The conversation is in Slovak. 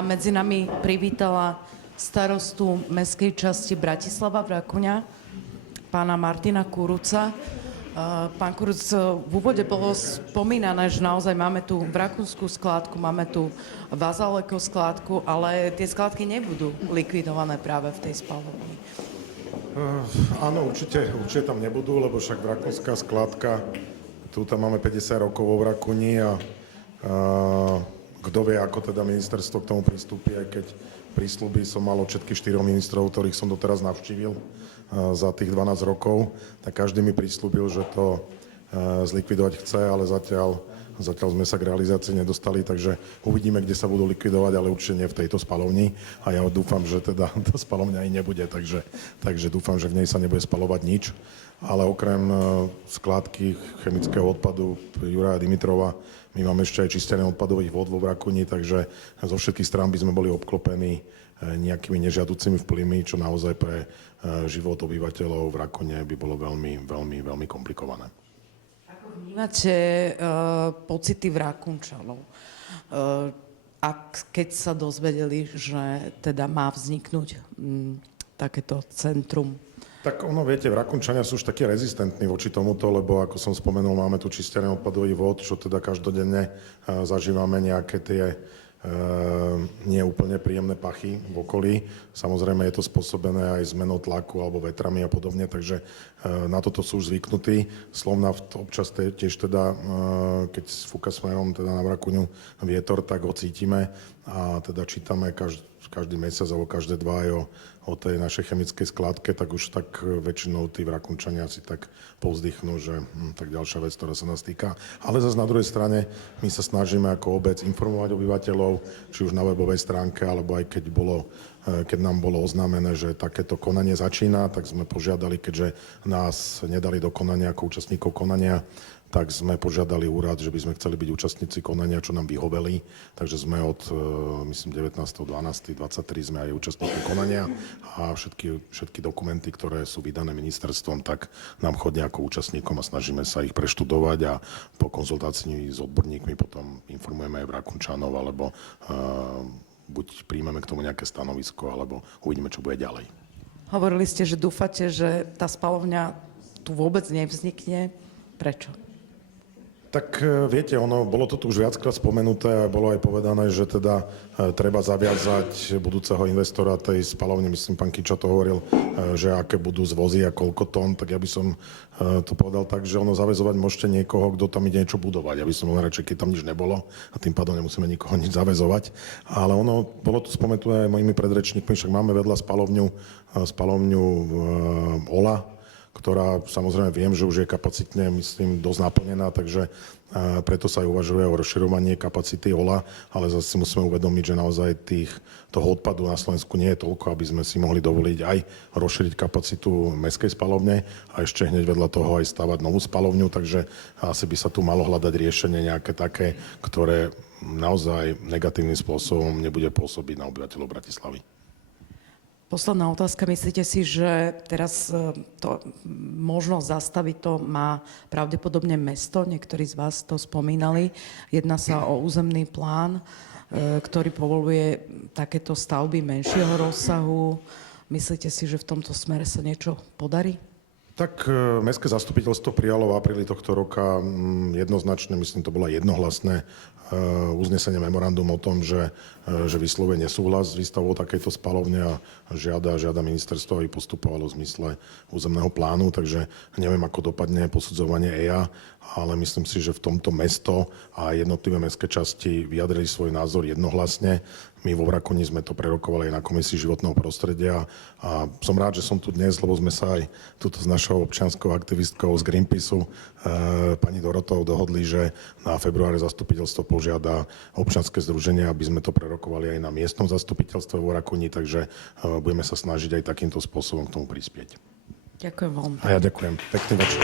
a medzi nami privítala starostu mestskej časti Bratislava Vrakuňa, pána Martina Kuruca. Pán Kuruc, v úvode bolo spomínané, že naozaj máme tu vrakuňskú skládku, máme tu Vazaleko skládku, ale tie skládky nebudú likvidované práve v tej spaľovni. Áno, určite tam nebudú, lebo však vrakuňská skládka, tu tam máme 50 rokov vo Vrakuni a kto vie, ako teda ministerstvo k tomu pristúpi, aj keď prísľuby som mal od všetkých 4 ministrov, ktorých som doteraz navštívil za tých 12 rokov, tak každý mi prislúbil, že to zlikvidovať chce, ale zatiaľ sme sa k realizácii nedostali, takže uvidíme, kde sa budú likvidovať, ale určite nie v tejto spaľovni a ja dúfam, že teda tá spaľovňa aj nebude, takže dúfam, že v nej sa nebude spaľovať nič, ale okrem skládky chemického odpadu Juraja Dimitrova my máme ešte aj čistenie odpadových vôd vo Vrakuni, takže zo všetkých strán by sme boli obklopení nejakými nežiaducimi vplyvmi, čo naozaj pre život obyvateľov v Rakune by bolo veľmi komplikované. Ako vnímate pocity Vrakunčanov? Keď sa dozvedeli, že teda má vzniknúť takéto centrum? Tak viete, Vrakunčania sú už takí rezistentní voči tomuto, lebo ako som spomenul, máme tu čistenie odpadových vod, čo teda každodenne zažívame nejaké tie nie úplne príjemné pachy v okolí. Samozrejme je to spôsobené aj zmenou tlaku alebo vetrami a podobne, takže na toto sú už zvyknutí. Slovna občas tiež teda, keď fúka smerom teda na Vrakuňu vietor, tak ho cítime a teda čítame každý mesiac alebo každé dva aj o tej našej chemickej skládke, tak už tak väčšinou tí Vrakunčania si tak povzdychnú, že tak ďalšia vec, ktorá sa nás týka. Ale zase na druhej strane my sa snažíme ako obec informovať obyvateľov, či už na webovej stránke, alebo aj keď nám bolo oznámené, že takéto konanie začína, tak sme požiadali, keďže nás nedali do konania ako účastníkov konania, tak sme požiadali úrad, že by sme chceli byť účastníci konania, čo nám vyhoveli. Takže sme od, myslím, 19.12.23 sme aj účastníci konania a všetky dokumenty, ktoré sú vydané ministerstvom, tak nám chodia ako účastníkom a snažíme sa ich preštudovať a po konzultácii s odborníkmi potom informujeme aj Vrakunčanov, alebo buď príjmeme k tomu nejaké stanovisko, alebo uvidíme, čo bude ďalej. Hovorili ste, že dúfate, že tá spaľovňa tu vôbec nevznikne. Prečo? Tak viete, bolo to tu už viackrát spomenuté a bolo aj povedané, že teda treba zaviazať budúceho investora tej spaľovne, myslím, pán Kiča to hovoril, že aké budú zvozy a koľko tón, tak ja by som to povedal tak, že zaväzovať môžete niekoho, kto tam ide niečo budovať. Ja by som radšej, keď tam nič nebolo a tým pádom nemusíme nikoho nič zaväzovať. Ale bolo tu spomenuté aj mojimi predrečníkmi, však máme vedľa spaľovňu Ola, ktorá samozrejme viem, že už je kapacitne, myslím, dosť naplnená, takže preto sa aj uvažuje o rozširovanie kapacity OLA, ale zase si musíme uvedomiť, že naozaj toho odpadu na Slovensku nie je toľko, aby sme si mohli dovoliť aj rozšíriť kapacitu mestskej spaľovne a ešte hneď vedľa toho aj stavať novú spaľovňu, takže asi by sa tu malo hľadať riešenie nejaké také, ktoré naozaj negatívnym spôsobom nebude pôsobiť na obyvateľov Bratislavy. Posledná otázka. Myslíte si, že teraz to možnosť zastaviť to má pravdepodobne mesto? Niektorí z vás to spomínali. Jedná sa o územný plán, ktorý povoľuje takéto stavby menšieho rozsahu. Myslíte si, že v tomto smere sa niečo podarí? Tak mestské zastupiteľstvo prijalo v apríli tohto roka jednoznačne, myslím, to bolo jednohlasné uznesenie memorandum o tom, že vyslovuje nesúhlas s výstavou takejto spaľovne a žiada ministerstvo, aby postupovalo v zmysle územného plánu, takže neviem, ako dopadne posudzovanie EIA, ale myslím si, že v tomto mesto a jednotlivé mestské časti vyjadrili svoj názor jednohlasne. My vo Vrakuni sme to prerokovali aj na Komisii životného prostredia a som rád, že som tu dnes, lebo sme sa aj tuto s našou občianskou aktivistkou z Greenpeaceu pani Dorotou dohodli, že na februári zastupiteľstvo požiada občianske združenie, aby sme to prerokovali aj na miestnom zastupiteľstve vo Vrakuni, takže budeme sa snažiť aj takýmto spôsobom k tomu prispieť. Ďakujem veľmi. A ja ďakujem. Pekný večer.